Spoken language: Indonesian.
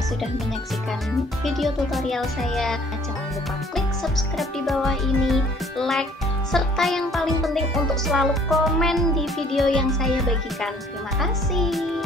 sudah menyaksikan video tutorial saya. Jangan lupa klik subscribe di bawah ini, like, serta yang paling penting untuk selalu komen di video yang saya bagikan. Terima kasih.